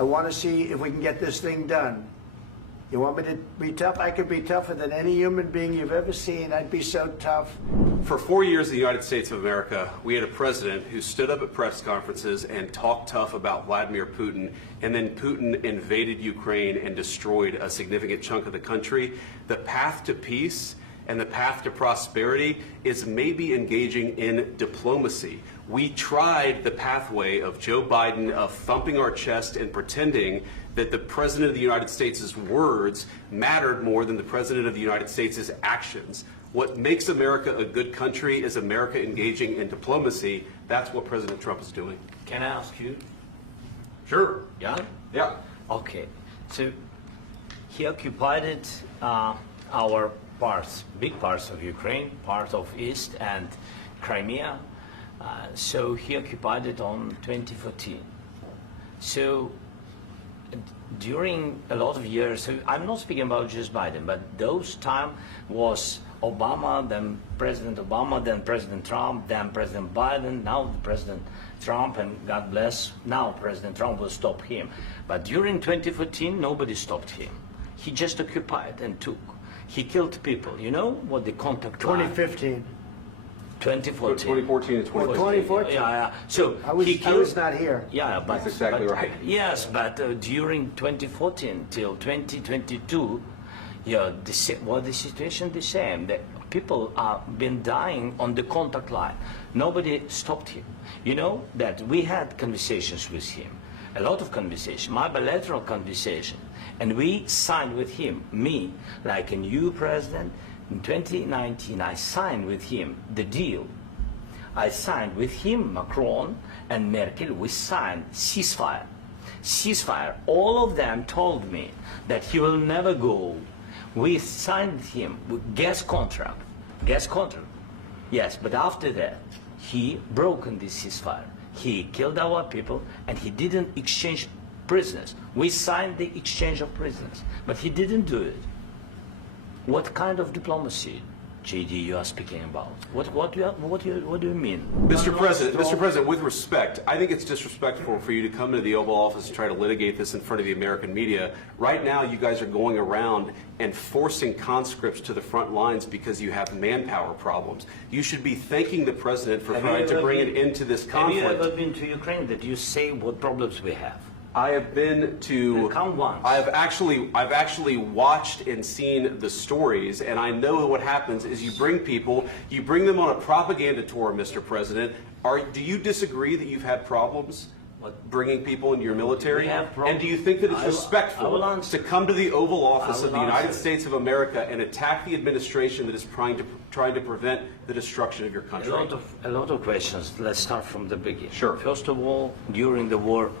I want to see if we can get this thing done. You want me to be tough? I could be tougher than any human being you've ever seen. I'd be so tough. For 4 years in the United States of America, we had a president who stood up at press conferences and talked tough about Vladimir Putin, and then Putin invaded Ukraine and destroyed a significant chunk of the country. The path to peace and the path to prosperity is maybe engaging in diplomacy. We tried the pathway of Joe Biden of thumping our chest and pretending that the President of the United States' words mattered more than the President of the United States' actions. What makes America a good country is America engaging in diplomacy. That's what President Trump is doing. Can I ask you? Sure. Yeah? Yeah. Okay. So he occupied our parts, big parts of Ukraine, part of East and Crimea. So he occupied it on 2014. So during a lot of years, so I'm not speaking about just Biden, but those time was Obama, then President Obama, then President Trump, then President Biden, now President Trump, and God bless, now President Trump will stop him. But during 2014, nobody stopped him. He just occupied and took. He killed people. You know what the contact line? 2015. 2014. 2014 and 2014. 2014. Yeah. So I was not here. Yeah, but that's exactly right. Yes, but during 2014 till 2022, yeah, the situation the same. The people are been dying on the contact line. Nobody stopped him. You know that we had conversations with him, a lot of conversation, my bilateral conversation, and we signed with him. Me, like a new president. In 2019, I signed with him the deal. I signed with him, Macron and Merkel, we signed ceasefire. Ceasefire. All of them told me that he will never go. We signed with him with gas contract. Gas contract. Yes, but after that, he broken this ceasefire. He killed our people and he didn't exchange prisoners. We signed the exchange of prisoners, but he didn't do it. What kind of diplomacy, JD, you are speaking about? What do you mean? Mr. President, with respect, I think it's disrespectful for you to come into the Oval Office and try to litigate this in front of the American media. Right now, you guys are going around and forcing conscripts to the front lines because you have manpower problems. You should be thanking the President for trying to bring an end to this conflict. Have you ever been to Ukraine that you say what problems we have? I have been to. Come once. I've actually watched and seen the stories, and I know what happens is you bring them on a propaganda tour, Mr. President. Do you disagree that you've had problems bringing people into your military? And do you think that it's respectful to come to the Oval Office of the United States of America and attack the administration that is trying to prevent the destruction of your country? A lot of questions. Let's start from the beginning. Sure. First of all, during the war,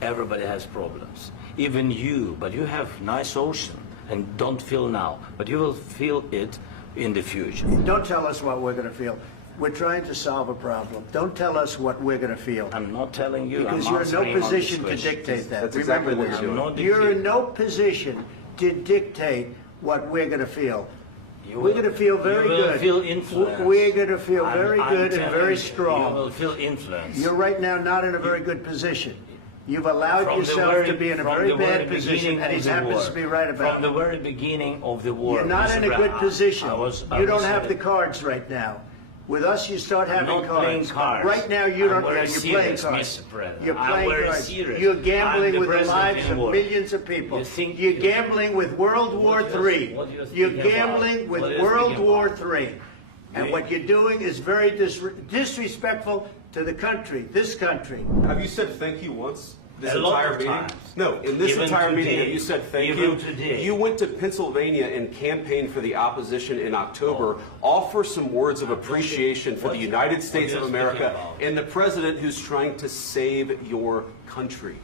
everybody has problems, even you, but you have nice ocean and don't feel now, but you will feel it in the future. Don't tell us what we're going to feel. We're trying to solve a problem. Don't tell us what we're going to feel. I'm not telling you. Because you're in no position to dictate that. That's exactly what you're doing. You're in no position to dictate what we're going to feel. We're going to feel very good. You will feel influenced. We're going to feel very good and very strong. You will feel influenced. You're right now not in a very good position. You've allowed yourself to be in a very bad position, and he happens to be right about it. From the very beginning of the war. You're not in a good position. You don't have the the cards right now. With us, you start having not playing cards. Right now, you don't. You're playing cards. Mr. President. You're playing cards. Serious. You're gambling with the president lives of millions of people. You're gambling with World War III. You're gambling with World War III. And what you're doing is very disrespectful to the country, this country. Have you said thank you once? This A lot entire of meeting? times. No, in this Even entire meeting, today. have you said thank Even you? today. You went to Pennsylvania and campaigned for the opposition in October. Offer some words of appreciation for the United States of America and the president who's trying to save your country.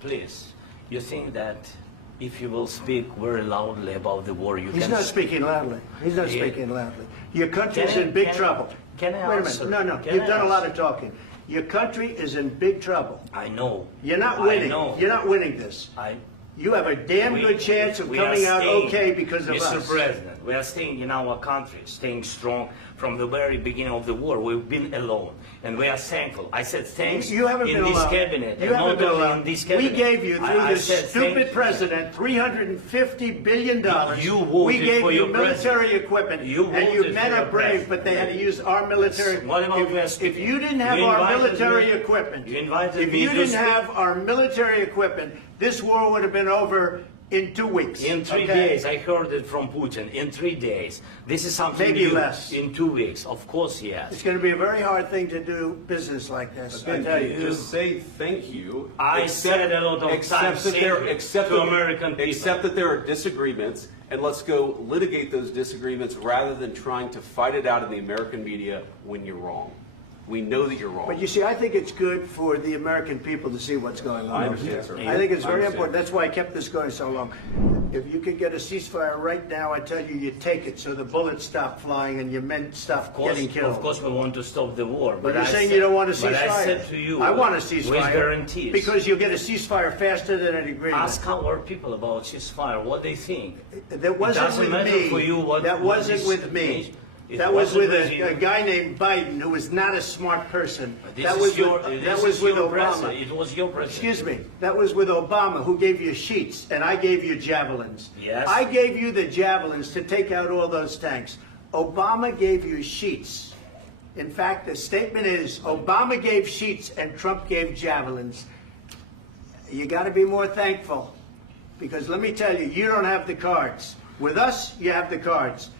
Please, you think that if you will speak very loudly about the war, you He's can... not speaking loudly. He's not speaking loudly. Your country's in big trouble. Can I Wait a answer? minute. No. You've done a lot of talking. Your country is in big trouble. I know. You're not winning. I know. You're not winning this. You have a damn good chance of coming out okay because of us. Mr. President, we are staying in our country, staying strong from the very beginning of the war. We've been alone, and we are thankful. I said thanks You haven't in been this alone. cabinet, You and haven't not been only alone. in this cabinet. We gave you, through I this said stupid thank- president, $350 billion. You voted we gave for you your military president. equipment, You and you voted men for are your brave, president. but they had to use our military. What about West? If you didn't have You our invited military me- equipment, you invited if me you to didn't speak. have our military equipment, this war would have been over in 2 weeks. In 3 okay? days, I heard it from Putin. In 3 days, this is something Maybe new. less. In 2 weeks, of course, yes. It's going to be a very hard thing to do business like this. I Then tell you. just say thank you. I said a lot of accept times that there, thank you accept to that- American people. Accept that there are disagreements, and let's go litigate those disagreements rather than trying to fight it out in the American media when you're wrong. We know that you're wrong. But you see, I think it's good for the American people to see what's going on. I understand, sir. I think it's I very understand. important. That's why I kept this going so long. If you could get a ceasefire right now, I tell you, you take it so the bullets stop flying and your men stop getting killed. Of course, we want to stop the war. But you're I saying said- you don't want a ceasefire. But I said to you, I want a ceasefire. with guarantees. Because you'll get a ceasefire faster than an agreement. Ask our people about ceasefire, what they think. That wasn't doesn't with matter me. for you what- that what wasn't this with me. means. It That was wasn't with with you. a guy named Biden who was not a smart person. This That is was your, with, this that was is with your Obama. president. It was your president. Excuse me. That was with Obama, who gave you sheets, and I gave you javelins. Yes. I gave you the javelins to take out all those tanks. Obama gave you sheets. In fact, the statement is Obama gave sheets and Trump gave javelins. You got to be more thankful, because let me tell you, you don't have the cards. With us, you have the cards,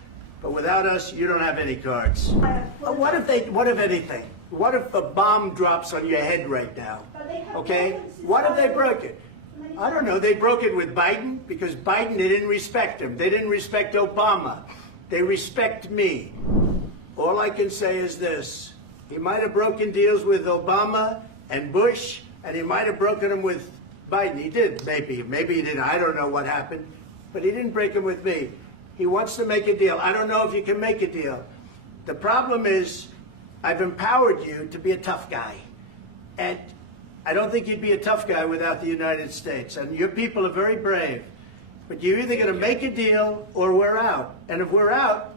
but without us, you don't have any cards. What if anything? What if a bomb drops on your head right now? Okay? What if they broke it? I don't know. They broke it with Biden because Biden, they didn't respect him. They didn't respect Obama. They respect me. All I can say is this. He might have broken deals with Obama and Bush, and he might have broken them with Biden. He did, maybe. Maybe he didn't. I don't know what happened. But he didn't break them with me. He wants to make a deal. I don't know if you can make a deal. The problem is I've empowered you to be a tough guy. And I don't think you'd be a tough guy without the United States. And your people are very brave. But you're either going to make a deal or we're out. And if we're out,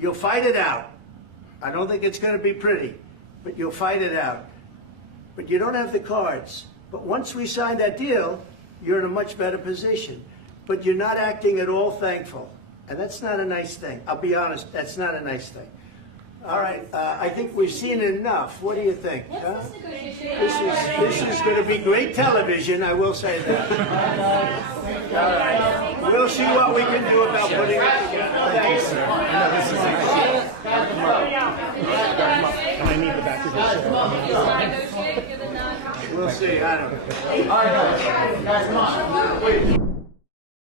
you'll fight it out. I don't think it's going to be pretty, but you'll fight it out. But you don't have the cards. But once we sign that deal, you're in a much better position. But you're not acting at all thankful. And that's not a nice thing. I'll be honest, that's not a nice thing. All right, I think we've seen enough. What do you think? Huh? This is going to be great television, I will say that. All right. We'll see what we can do about putting it together. Thanks, sir. And I need the back of the We'll see. I don't know. All right, guys, come on.